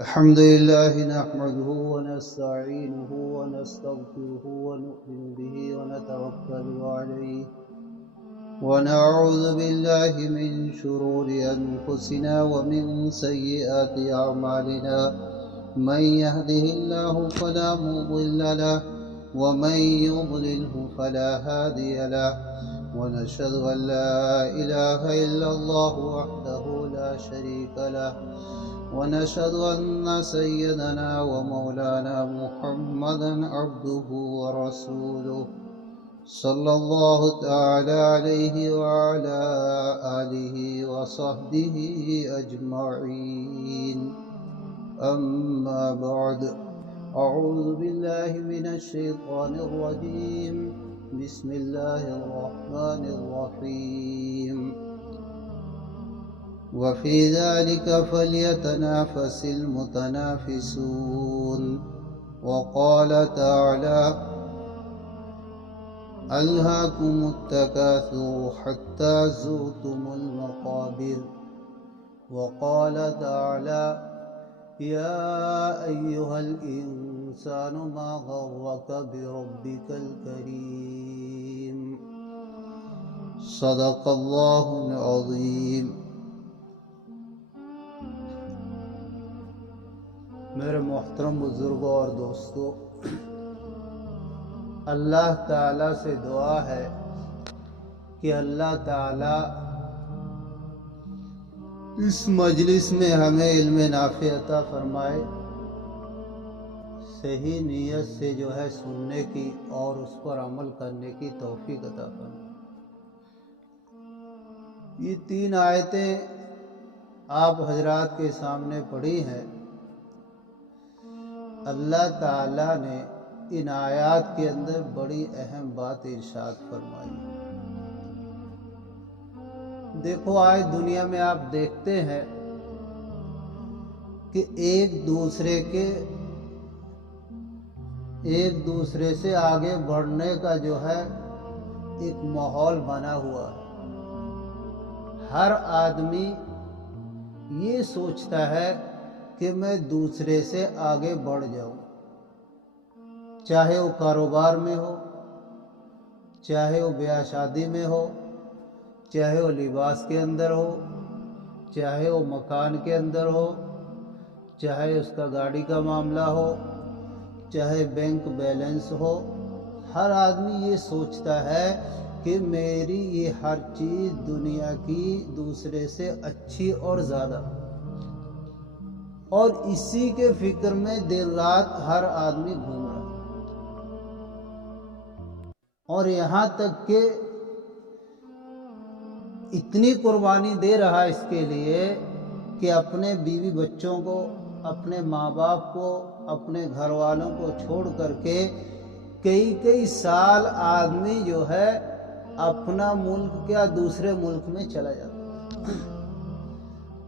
الحمد لله نحمده ونستعينه ونستغفره ونؤمن به ونتوكل عليه ونعوذ بالله من شرور أنفسنا ومن سيئات أعمالنا من يهده الله فلا مضل له ومن يضلله فلا هادي له ونشهد أن لا إله إلا الله وحده لا شريك له ونشهد أن سيدنا ومولانا محمدا عبده ورسوله صلى الله تعالى عليه وعلى آله وصحبه أجمعين أما بعد أعوذ بالله من الشيطان الرجيم بسم الله الرحمن الرحيم وفي ذلك فليتنافس المتنافسون وقال تعالى ألهاكم التكاثر حتى زرتم المقابر وقال تعالى يا أيها الإنسان ما غرك بربك الكريم صدق الله العظيم. میرے محترم بزرگوں اور دوستوں، اللہ تعالیٰ سے دعا ہے کہ اللہ تعالیٰ اس مجلس میں ہمیں علم نافع عطا فرمائے، صحیح نیت سے جو ہے سننے کی اور اس پر عمل کرنے کی توفیق عطا فرمائے۔ یہ 3 آیتیں آپ حضرات کے سامنے پڑھی ہیں۔ اللہ تعالیٰ نے ان آیات کے اندر بڑی اہم بات ارشاد فرمائی۔ دیکھو، آج دنیا میں آپ دیکھتے ہیں کہ ایک دوسرے سے آگے بڑھنے کا جو ہے ایک ماحول بنا ہوا ہے۔ ہر آدمی یہ سوچتا ہے کہ میں دوسرے سے آگے بڑھ جاؤں، چاہے وہ کاروبار میں ہو، چاہے وہ بیاہ شادی میں ہو، چاہے وہ لباس کے اندر ہو، چاہے وہ مکان کے اندر ہو، چاہے اس کا گاڑی کا معاملہ ہو، چاہے بینک بیلنس ہو۔ ہر آدمی یہ سوچتا ہے کہ میری یہ ہر چیز دنیا کی دوسرے سے اچھی اور زیادہ، اور اسی کے فکر میں دن رات ہر آدمی گھوم رہا ہے، اور یہاں تک کہ اتنی قربانی دے رہا اس کے لیے کہ اپنے بیوی بچوں کو، اپنے ماں باپ کو، اپنے گھر والوں کو چھوڑ کر کے کئی سال آدمی جو ہے اپنا ملک کیا دوسرے ملک میں چلا جاتا ہے۔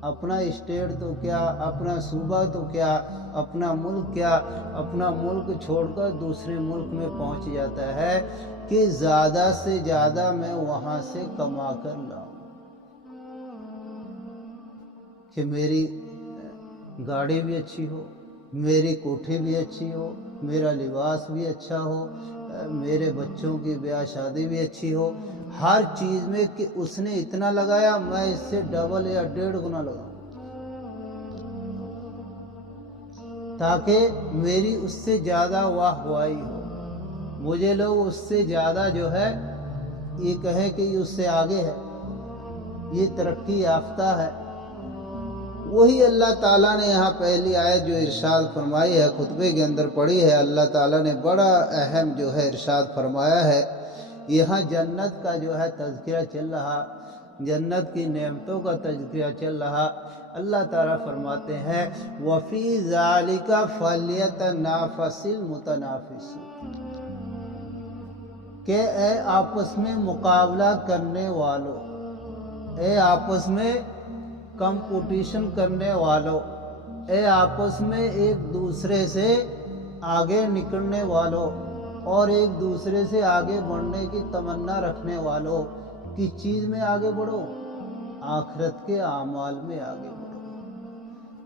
اپنا اسٹیٹ تو کیا، اپنا صوبہ تو کیا، اپنا ملک کیا، اپنا ملک چھوڑ کر دوسرے ملک میں پہنچ جاتا ہے کہ زیادہ سے زیادہ میں وہاں سے کما کر لاؤں، کہ میری گاڑی بھی اچھی ہو، میری کوٹھی بھی اچھی ہو، میرا لباس بھی اچھا ہو، میرے بچوں کی بیاہ شادی بھی اچھی ہو، ہر چیز میں کہ اس نے اتنا لگایا میں اس سے ڈبل یا 1.5 گنا لگاؤں، تاکہ میری اس سے زیادہ واہ واہی ہو، مجھے لوگ اس سے زیادہ جو ہے یہ کہے کہ یہ اس سے آگے ہے، یہ ترقی یافتہ ہے۔ وہی اللہ تعالیٰ نے یہاں پہلی آیت جو ارشاد فرمائی ہے، خطبے کے اندر پڑھی ہے، اللہ تعالیٰ نے بڑا اہم جو ہے ارشاد فرمایا ہے۔ یہاں جنت کا جو ہے تذکرہ چل رہا، جنت کی نعمتوں کا تذکرہ چل رہا۔ اللہ تعالیٰ فرماتے ہیں وَفِي ذَلِكَ فَلْيَتَنَافَسِ الْمُتَنَافِسُونَ، کہ اے آپس میں مقابلہ کرنے والوں، اے آپس میں کمپٹیشن کرنے والوں، اے آپس میں ایک دوسرے سے آگے نکلنے والوں اور ایک دوسرے سے آگے بڑھنے کی تمنا رکھنے والوں، کس چیز میں آگے بڑھو؟ آخرت کے اعمال میں آگے بڑھو۔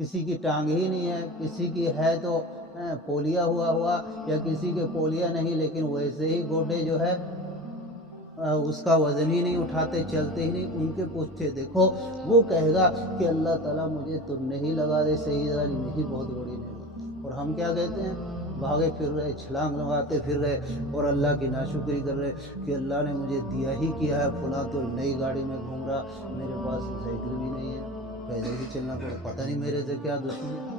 کسی کی ٹانگ ہی نہیں ہے، کسی کی ہے تو پولیا ہوا یا کسی کے پولیا نہیں، لیکن ویسے ہی گوڈے جو ہے اس کا وزن ہی نہیں اٹھاتے، چلتے ہی نہیں، ان کے پوچھتے دیکھو، وہ کہے گا کہ اللہ تعالیٰ مجھے تم نے ہی لگا دے، صحیح داری میں ہی بہت بڑی نعمت۔ اور ہم کیا کہتے ہیں؟ بھاگے پھر رہے، چھلانگ لگاتے پھر رہے اور اللہ کی ناشکری کر رہے کہ اللہ نے مجھے دیا ہی کیا ہے، فلاں تو نئی گاڑی میں گھوم رہا، میرے پاس سائیکل بھی نہیں ہے، پیدل ہی چلنا پڑا، پتہ نہیں میرے سے کیا دشمن ہے۔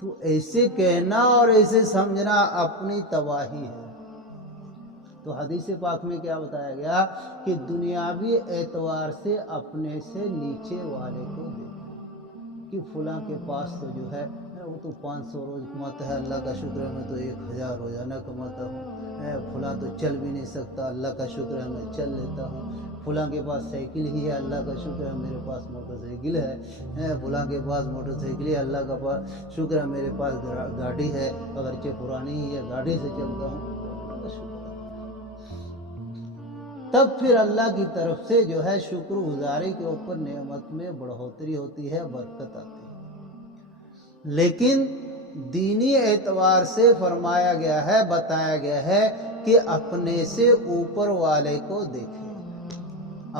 تو ایسے کہنا اور ایسے سمجھنا اپنی تباہی ہے۔ تو حدیث پاک میں کیا بتایا گیا کہ دنیاوی اعتبار سے اپنے سے نیچے والے کو دیکھو، کہ فلاں کے پاس تو جو ہے وہ تو 500 روز کماتا ہے، اللہ کا شکر ہے میں تو 1000 روزانہ کماتا ہوں، فلاں تو چل بھی نہیں سکتا، اللہ کا شکر ہے میں چل لیتا ہوں، فلاں کے پاس سائیکل ہی ہے، اللہ کا شکر ہے میرے پاس موٹر سائیکل ہے، فلاں کے پاس موٹر سائیکل ہے، اللہ کا شکر ہے میرے پاس گاڑی ہے، اگرچہ پرانی ہی ہے، گاڑی سے چلتا ہوں، اللہ کا شکر۔ تب پھر اللہ کی طرف سے جو ہے شکر گزاری کے اوپر نعمت میں بڑھوتری ہوتی ہے، برکت آتی ہے۔ لیکن دینی اعتبار سے فرمایا گیا ہے، بتایا گیا ہے کہ اپنے سے اوپر والے کو دیکھیں،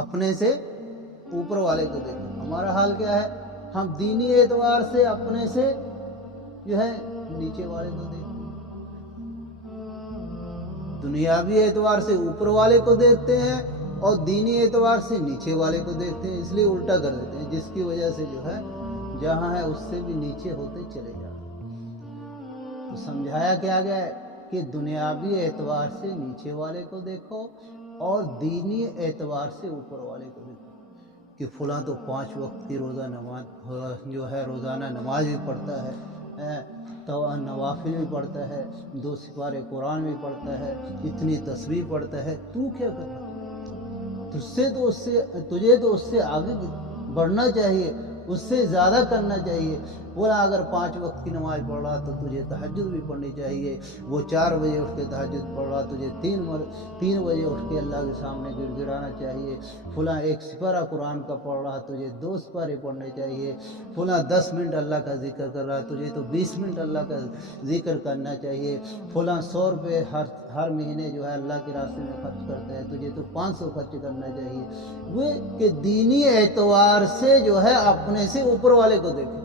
اپنے سے اوپر والے کو دیکھیں۔ ہمارا حال کیا ہے؟ ہم دینی اعتبار سے اپنے سے جو ہے نیچے والے کو دیکھیں، دنیاوی اعتبار سے اوپر والے کو دیکھتے ہیں اور دینی اعتبار سے نیچے والے کو دیکھتے ہیں، اس لیے الٹا کر دیتے ہیں، جس کی وجہ سے جو ہے جہاں ہے اس سے بھی نیچے ہوتے چلے جاتے ہیں۔ تو سمجھایا کیا گیا ہے کہ دنیاوی اعتبار سے نیچے والے کو دیکھو اور دینی اعتبار سے اوپر والے کو دیکھو، کہ فلاں تو 5 وقت کی روزہ نماز جو ہے روزانہ نماز بھی پڑھتا ہے، تو نوافل بھی پڑھتا ہے، 2 سپارے قرآن بھی پڑھتا ہے، اتنی تسبیح پڑھتا ہے، تو کیا کر رہا ہے؟ تجھے تو اس سے آگے بڑھنا چاہیے، اس سے زیادہ کرنا چاہیے۔ بولا اگر 5 وقت کی نماز پڑھ رہا تو تجھے تہجد بھی پڑھنی چاہیے، وہ 4 بجے اٹھ کے تہجد پڑھ رہا، تجھے 3 بجے اٹھ کے اللہ کے سامنے گڑ گڑانا چاہیے، فلاں 1 سپارہ قرآن کا پڑھ رہا تجھے 2 سپارے پڑھنے چاہیے، فلاں 10 منٹ اللہ کا ذکر کر رہا ہے تجھے تو 20 منٹ اللہ کا ذکر کرنا چاہیے، فلاں 100 روپے ہر مہینے جو ہے اللہ کے راستے میں خرچ کرتا ہے تجھے تو 500 خرچ کرنا چاہیے۔ وہ کہ دینی اعتبار سے جو ہے اپنے سے اوپر والے کو دیکھیں۔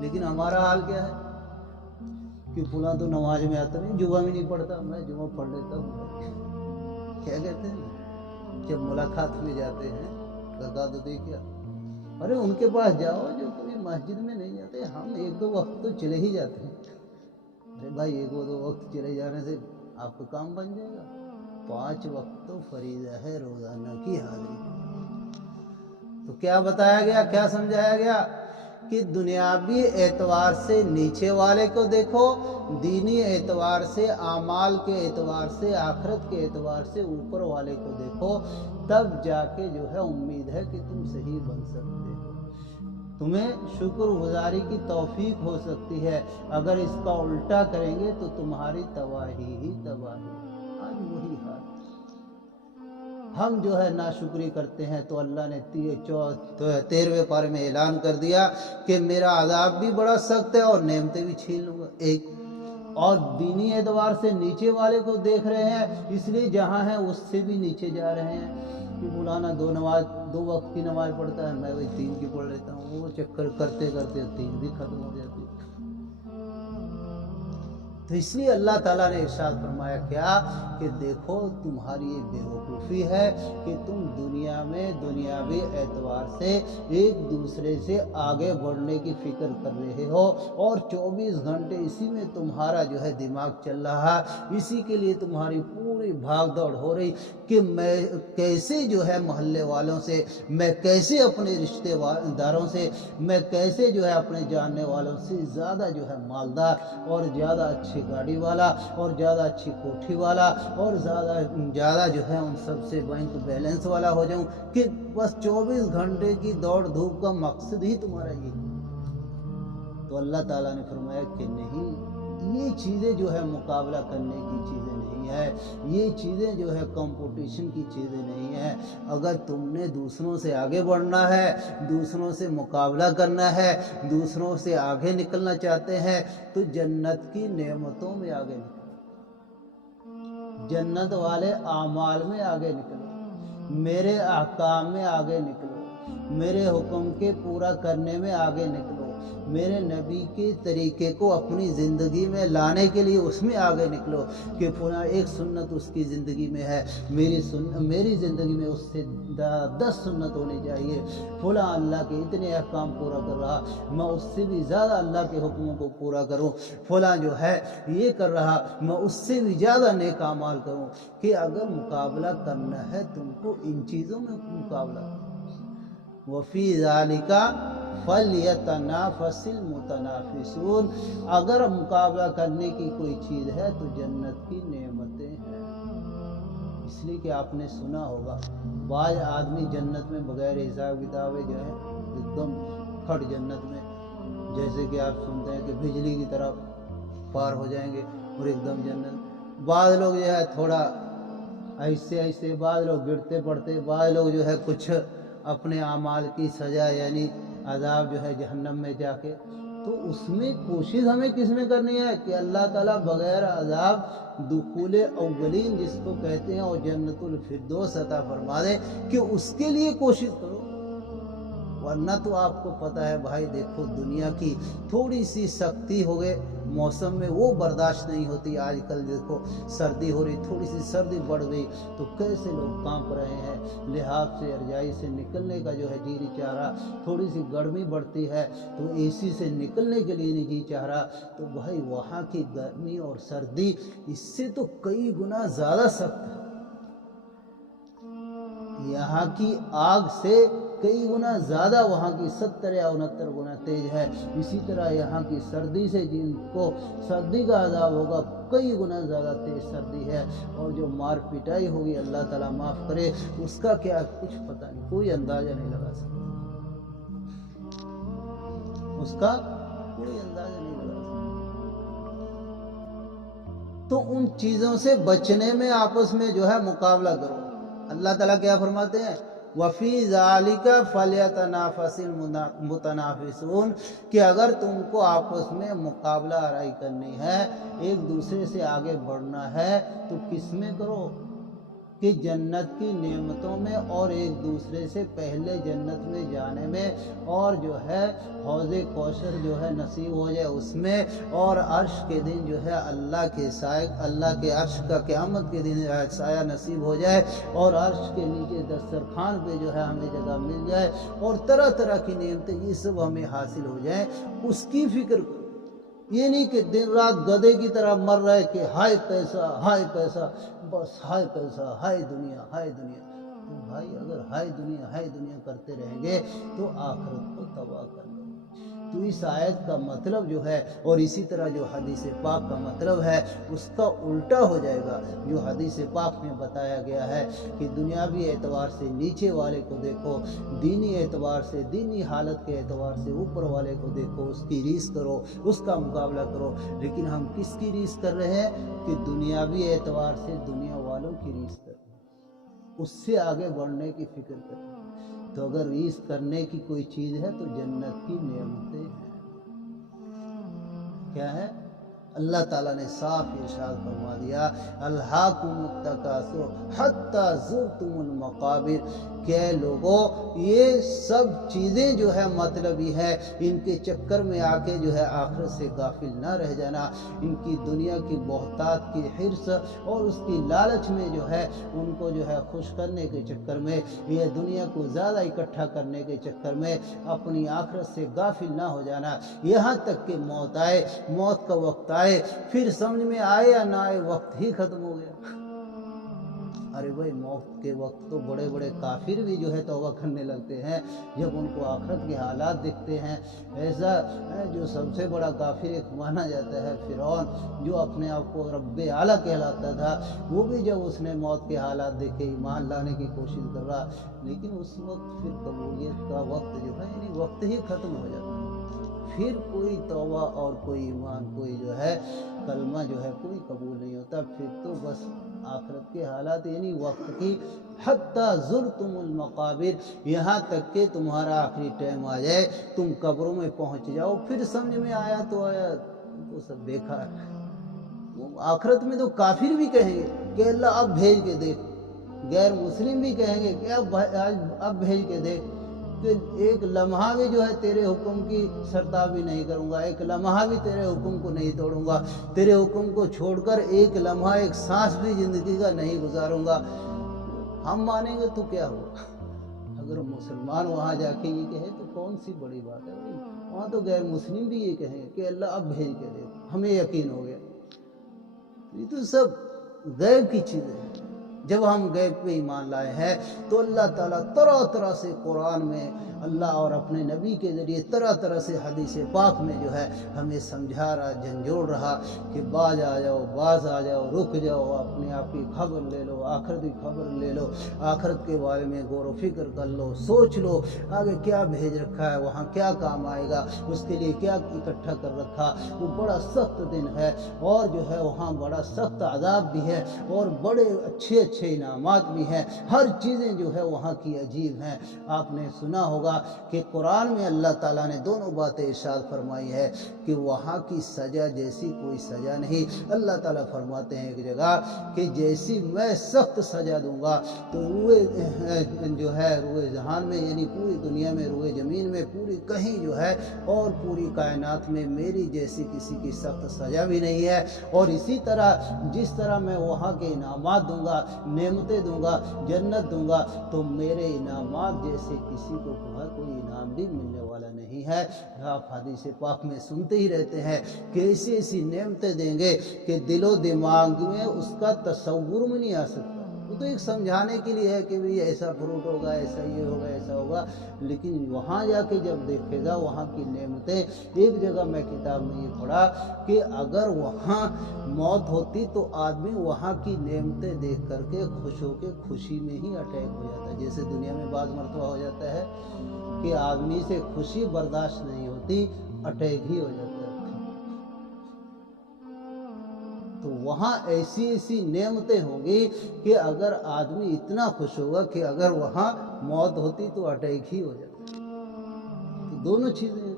لیکن ہمارا حال کیا ہے کہ فلاں تو نماز میں آتا نہیں، جمعہ بھی نہیں پڑھتا، میں جمعہ پڑھ لیتا ہوں، کیا کہتے ہیں جب ملاقات میں جاتے ہیں لگا تو دیکھا، ارے ان کے پاس جاؤ جو کبھی مسجد میں نہیں جاتے، ہم 1-2 وقت تو چلے ہی جاتے ہیں۔ ارے بھائی 1-2 وقت چلے جانے سے آپ کا کام بن جائے گا؟ 5 وقت تو فریضہ ہے روزانہ کی حاضری۔ تو کیا بتایا گیا، کیا سمجھایا گیا کہ دنیاوی اعتبار سے نیچے والے کو دیکھو، دینی اعتبار سے، اعمال کے اعتبار سے، آخرت کے اعتبار سے اوپر والے کو دیکھو، تب جا کے جو ہے امید ہے کہ تم صحیح بن سکتے ہو، تمہیں شکر گزاری کی توفیق ہو سکتی ہے۔ اگر اس کا الٹا کریں گے تو تمہاری تباہی ہی تباہی۔ آج وہی حال ہم جو ہے ناشکری کرتے ہیں تو اللہ نے 13ویں پارے میں اعلان کر دیا کہ میرا عذاب بھی بڑا سخت ہے اور نعمتیں بھی چھین لوں گا۔ ایک اور دینی اعتبار سے نیچے والے کو دیکھ رہے ہیں، اس لیے جہاں ہیں اس سے بھی نیچے جا رہے ہیں کہ مولانا 2 وقت کی نماز پڑھتا ہے، میں وہی 3 کی پڑھ لیتا ہوں، وہ چکر کرتے کرتے 3 بھی ختم ہو جاتی ہے۔ تو اس لیے اللہ تعالیٰ نے ارشاد فرمایا کیا کہ دیکھو تمہاری یہ بے وقوفی ہے کہ تم دنیا میں دنیاوی اعتبار سے ایک دوسرے سے آگے بڑھنے کی فکر کر رہے ہو اور 24 گھنٹے اسی میں تمہارا جو ہے دماغ چل رہا، اسی کے لیے تمہاری پوری بھاگ دوڑ ہو رہی کہ میں کیسے جو ہے محلے والوں سے، میں کیسے اپنے رشتے داروں سے، میں کیسے جو ہے اپنے جاننے والوں سے زیادہ جو ہے مالدار اور زیادہ اچھی گاڑی والا اور زیادہ اچھی کوٹھی والا اور زیادہ جو ہے ان سب سے بینک بیلنس والا ہو جاؤں، کہ بس 24 گھنٹے کی دوڑ دھوپ کا مقصد ہی تمہارا یہ ہے۔ تو اللہ تعالیٰ نے فرمایا کہ نہیں، یہ چیزیں جو ہے مقابلہ کرنے کی چیزیں نہیں نہیں ہے، یہ چیزیں جو ہے کمپٹیشن کی چیزیں نہیں ہیں۔ اگر تم نے دوسروں سے آگے بڑھنا ہے، دوسروں سے مقابلہ کرنا ہے، دوسروں سے آگے نکلنا چاہتے ہیں تو جنت کی نعمتوں میں آگے نکلو، جنت والے اعمال میں آگے نکلو، میرے احکام میں آگے نکلو، میرے حکم کے پورا کرنے میں آگے نکلو، میرے نبی کے طریقے کو اپنی زندگی میں لانے کے لیے اس میں آگے نکلو کہ پورا ایک سنت اس کی زندگی میں ہے، میری زندگی میں اس سے 10 سنت ہونی چاہیے، فلاں اللہ کے اتنے احکام پورا کر رہا، میں اس سے بھی زیادہ اللہ کے حکموں کو پورا کروں، فلاں جو ہے یہ کر رہا، میں اس سے بھی زیادہ نیک اعمال کروں۔ کہ اگر مقابلہ کرنا ہے تم کو ان چیزوں میں مقابلہ کرو۔ وفی ذالک فلیتنافس المتنافسون، اگر مقابلہ کرنے کی کوئی چیز ہے تو جنت کی نعمتیں ہیں۔ اس لیے کہ آپ نے سنا ہوگا بعض آدمی جنت میں بغیر حساب کتابے جو ہے ایک دم کھٹ جنت میں، جیسے کہ آپ سنتے ہیں کہ بجلی کی طرف پار ہو جائیں گے اور ایک دم جنت۔ بعض لوگ جو ہے تھوڑا ایسے ایسے، بعض لوگ گرتے پڑتے، بعض لوگ جو ہے کچھ اپنے اعمال کی سزا یعنی عذاب جو ہے جہنم میں جا کے، تو اس میں کوشش ہمیں کس میں کرنی ہے کہ اللہ تعالیٰ بغیر عذاب دخول اولین جس کو کہتے ہیں اور جنت الفردوس عطا فرما دے، کہ اس کے لیے کوشش کرو۔ ورنہ تو آپ کو پتہ ہے بھائی، دیکھو دنیا کی تھوڑی سی سختی ہو گئے موسم میں وہ برداشت نہیں ہوتی۔ آج کل دیکھو سردی ہو رہی، تھوڑی سی سردی بڑھ گئی تو کیسے لوگ کانپ رہے ہیں، لحاف سے رجائی سے نکلنے کا جو ہے جی نہیں چاہ رہا، تھوڑی سی گرمی بڑھتی ہے تو اے سی سے نکلنے کے لیے نہیں جی چاہ رہا۔ تو بھائی وہاں کی گرمی اور سردی اس سے تو کئی گنا زیادہ سخت ہے، یہاں کی آگ سے کئی گنا زیادہ وہاں کی 70 یا 69 گنا تیز ہے۔ اسی طرح یہاں کی سردی سے جن کو سردی کا عذاب ہوگا کئی گنا زیادہ تیز سردی ہے، اور جو مار پٹائی ہوگی اللہ تعالیٰ معاف کرے اس کا کیا کچھ پتہ نہیں، کوئی اندازہ نہیں لگا سکتا، اس کا کوئی اندازہ نہیں لگا سکتا۔ تو ان چیزوں سے بچنے میں آپس میں جو ہے مقابلہ کرو۔ اللہ تعالیٰ کیا فرماتے ہیں؟ وفی ذالک فلیتنافس المتنافسون، کہ اگر تم کو آپس میں مقابلہ آرائی کرنی ہے، ایک دوسرے سے آگے بڑھنا ہے تو کس میں کرو؟ کہ جنت کی نعمتوں میں، اور ایک دوسرے سے پہلے جنت میں جانے میں، اور جو ہے حوض کوثر جو ہے نصیب ہو جائے اس میں، اور عرش کے دن جو ہے اللہ کے سائے، اللہ کے عرش کا قیامت کے دن سایہ نصیب ہو جائے، اور عرش کے نیچے دسترخوان پہ جو ہے ہمیں جگہ مل جائے، اور طرح طرح کی نعمتیں یہ سب ہمیں حاصل ہو جائیں، اس کی فکر کرو۔ یہ نہیں کہ دن رات گدھے کی طرح مر رہے کہ ہائے پیسہ، بس ہائے پیسہ، ہائے دنیا، ہائے دنیا۔ تو بھائی اگر ہائے دنیا کرتے رہیں گے تو آخرت کو تباہ کر لیں گے۔ تو اس آیت کا مطلب جو ہے، اور اسی طرح جو حدیث پاک کا مطلب ہے اس کا الٹا ہو جائے گا۔ جو حدیث پاک میں بتایا گیا ہے کہ دنیاوی اعتبار سے نیچے والے کو دیکھو، دینی اعتبار سے، دینی حالت کے اعتبار سے اوپر والے کو دیکھو، اس کی ریس کرو، اس کا مقابلہ کرو۔ لیکن ہم کس کی ریس کر رہے ہیں؟ کہ دنیاوی اعتبار سے دنیا والوں کی ریس کر رہے ہیں، اس سے آگے بڑھنے کی فکر کر رہے ہیں۔ تو اگر ریس کرنے کی کوئی چیز ہے تو جنت کی نعمتیں ہیں۔ کیا ہے؟ اللہ تعالیٰ نے صاف ارشاد فرما دیا، الہاکم التکاثر حتی زرتم المقابر، کہ لوگوں یہ سب چیزیں جو ہے مطلبی ہے، ان کے چکر میں آ کے جو ہے آخرت سے غافل نہ رہ جانا، ان کی دنیا کی بہتات کی حرص اور اس کی لالچ میں جو ہے ان کو جو ہے خوش کرنے کے چکر میں، یہ دنیا کو زیادہ اکٹھا کرنے کے چکر میں اپنی آخرت سے غافل نہ ہو جانا، یہاں تک کہ موت آئے، موت کا وقت آئے، پھر سمجھ میں آئے یا نہ آئے وقت ہی ختم ہو گیا۔ ارے بھائی موت کے وقت تو بڑے بڑے کافر بھی جو ہے توبہ کرنے لگتے ہیں جب ان کو آخرت کے حالات دکھتے ہیں۔ ایسا جو سب سے بڑا کافر ایک مانا جاتا ہے فرعون، جو اپنے آپ کو رب اعلیٰ کہلاتا تھا، وہ بھی جب اس نے موت کے حالات دیکھے ایمان لانے کی کوشش کر رہا، لیکن اس وقت پھر قبولیت کا وقت جو ہے یعنی وقت ہی ختم ہو جاتا ہے، پھر کوئی توبہ اور کوئی ایمان، کوئی جو ہے کلمہ جو ہے کوئی قبول نہیں ہوتا. پھر تو بس آخرت کے حالات یعنی وقت کی حتیٰ زرتم المقابر، یہاں تک کہ تمہارا آخری ٹائم آ جائے، تم قبروں میں پہنچ جاؤ، پھر سمجھ میں آیا تو آیا، وہ سب بیکار ہے. آخرت میں تو کافر بھی کہیں گے کہ اللہ اب بھیج کے دیکھ، غیر مسلم بھی کہیں گے کہ اب بھیج کے دیکھ، کہ ایک لمحہ بھی جو ہے تیرے حکم کی سرتابی نہیں کروں گا، ایک لمحہ بھی تیرے حکم کو نہیں توڑوں گا، تیرے حکم کو چھوڑ کر ایک لمحہ ایک سانس بھی زندگی کا نہیں گزاروں گا. ہم مانیں گے تو کیا ہوگا؟ اگر مسلمان وہاں جا کے یہ کہے تو کون سی بڑی بات ہے؟ وہاں تو غیر مسلم بھی یہ کہیں کہ اللہ اب بھیج کے دے، ہمیں یقین ہو گیا. یہ تو سب غیب کی چیزیں ہیں. جب ہم غیب پہ ایمان لائے ہیں تو اللہ تعالیٰ طرح طرح سے قرآن میں اللہ اور اپنے نبی کے ذریعے طرح طرح سے حدیث پاک میں جو ہے ہمیں سمجھا رہا، جھنجھوڑ رہا کہ باز آ جاؤ، رک جاؤ، اپنے آپ کی خبر لے لو، آخرت کی خبر لے لو، آخرت کے بارے میں غور و فکر کر لو، سوچ لو آگے کیا بھیج رکھا ہے، وہاں کیا کام آئے گا، اس کے لیے کیا اکٹھا کر رکھا. وہ بڑا سخت دن ہے اور جو ہے وہاں بڑا سخت عذاب بھی ہے اور بڑے اچھے انعامات بھی ہیں. ہر چیزیں جو ہے وہاں کی عجیب ہیں. آپ نے سنا ہوگا کہ قرآن میں اللہ تعالیٰ نے دونوں باتیں ارشاد فرمائی ہے کہ وہاں کی سزا جیسی کوئی سزا نہیں. اللہ تعالیٰ فرماتے ہیں ایک جگہ کہ جیسی میں سخت سزا دوں گا تو روئے جہان میں یعنی پوری دنیا میں، روئے زمین میں، پوری کہیں جو ہے اور پوری کائنات میں میری جیسی کسی کی سخت سزا بھی نہیں ہے. اور اسی طرح جس طرح میں وہاں کے انعامات دوں گا، نعمتیں دوں گا، جنت دوں گا، تو میرے انعامات جیسے کسی کو کوئی انعام بھی ملنے والا نہیں ہے. آپ حدیث پاک میں سنتے ہی رہتے ہیں کہ ایسی نعمتیں دیں گے کہ دل و دماغ میں اس کا تصور میں نہیں آ سکتا. وہ تو ایک سمجھانے کے لیے ہے کہ بھی ایسا فروٹ ہوگا، ایسا یہ ہوگا، ایسا ہوگا، لیکن وہاں جا کے جب دیکھے گا وہاں کی نعمتیں. ایک جگہ میں کتاب میں یہ پڑھا کہ اگر وہاں موت ہوتی تو آدمی وہاں کی نعمتیں دیکھ کر کے خوش ہو کے خوشی میں ہی اٹیک ہو جاتا ہے. جیسے دنیا میں بعض مرتبہ ہو جاتا ہے کہ آدمی سے خوشی برداشت نہیں ہوتی، اٹیک ہی ہو جاتا ہے. تو وہاں ایسی نعمتیں ہوں گی کہ اگر آدمی اتنا خوش ہوگا کہ اگر وہاں موت ہوتی تو اٹیک ہی ہو جاتا. تو دونوں چیزیں ہیں.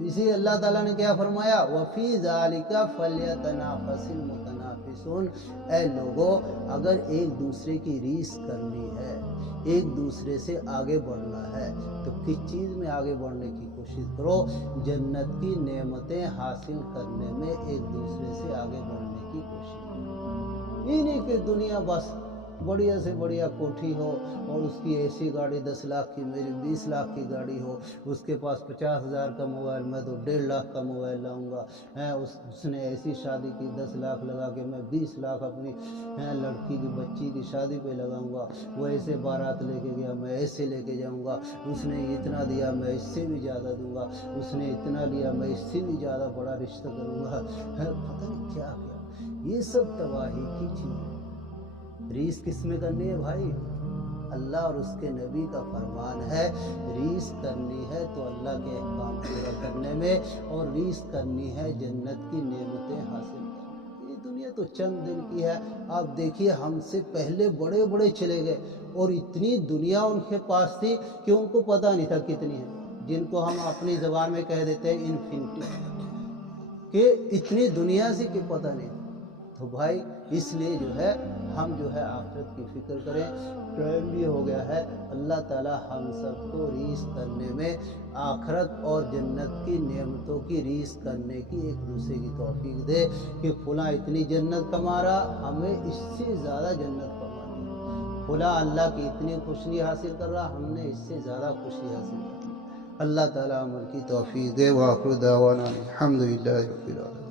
اسی اللہ تعالیٰ نے کیا فرمایا؟ وَفِي ذَلِكَ فَلْيَتَنَافَسِ الْمُتَنَافِسُونَ. اے لوگو، اگر ایک دوسرے کی ریس کرنی ہے، ایک دوسرے سے آگے بڑھنا ہے تو کس چیز میں آگے بڑھنے کی کوشش کرو؟ جنت کی نعمتیں حاصل کرنے میں ایک دوسرے سے آگے بڑھنے کی کوشش کرو. یہ نہیں کہ دنیا بس بڑھیا سے بڑھیا کوٹھی ہو اور اس کی ایسی گاڑی 10 لاکھ کی، میری 20 لاکھ کی گاڑی ہو، اس کے پاس 50,000 کا موبائل، میں تو 1.5 لاکھ کا موبائل لاؤں گا. اس نے ایسی شادی کی 10 لاکھ لگا کے میں 20 لاکھ اپنی لڑکی کی بچی کی شادی پہ لگاؤں گا. وہ ایسے بارات لے کے گیا، میں ایسے لے کے جاؤں گا. اس نے اتنا دیا، میں اس سے بھی زیادہ دوں گا. اس نے اتنا لیا، میں اس سے بھی زیادہ بڑا رشتہ کروں گا. پتہ نہیں کیا کیا. یہ سب تباہی کی چیز. ریس کس میں کرنی ہے بھائی؟ اللہ اور اس کے نبی کا فرمان ہے ریس کرنی ہے تو اللہ کے احکام پورا کرنے میں، اور ریس کرنی ہے جنت کی نعمتیں حاصل کرنے. یہ دنیا تو چند دن کی ہے. آپ دیکھیے ہم سے پہلے بڑے چلے گئے اور اتنی دنیا ان کے پاس تھی کہ ان کو پتہ نہیں تھا کتنی ہے، جن کو ہم اپنی زبان میں کہہ دیتے ہیں انفینٹی، کہ اتنی دنیا سے کہ پتہ نہیں. تو بھائی اس لیے جو ہے ہم جو ہے آخرت کی فکر کریں. ٹائم بھی ہو گیا ہے. اللہ تعالیٰ ہم سب کو ریس کرنے میں، آخرت اور جنت کی نعمتوں کی ریس کرنے کی ایک دوسرے کی توفیق دے کہ فلاں اتنی جنت کما رہا، ہمیں اس سے زیادہ جنت کمانی ہے. فلاں اللہ کی اتنی خوشی حاصل کر رہا، ہم نے اس سے زیادہ خوشی حاصل کرنی. اللہ تعالیٰ عمل کی توفیق دے. وآخر دعوانا الحمدللہ رب العالمین.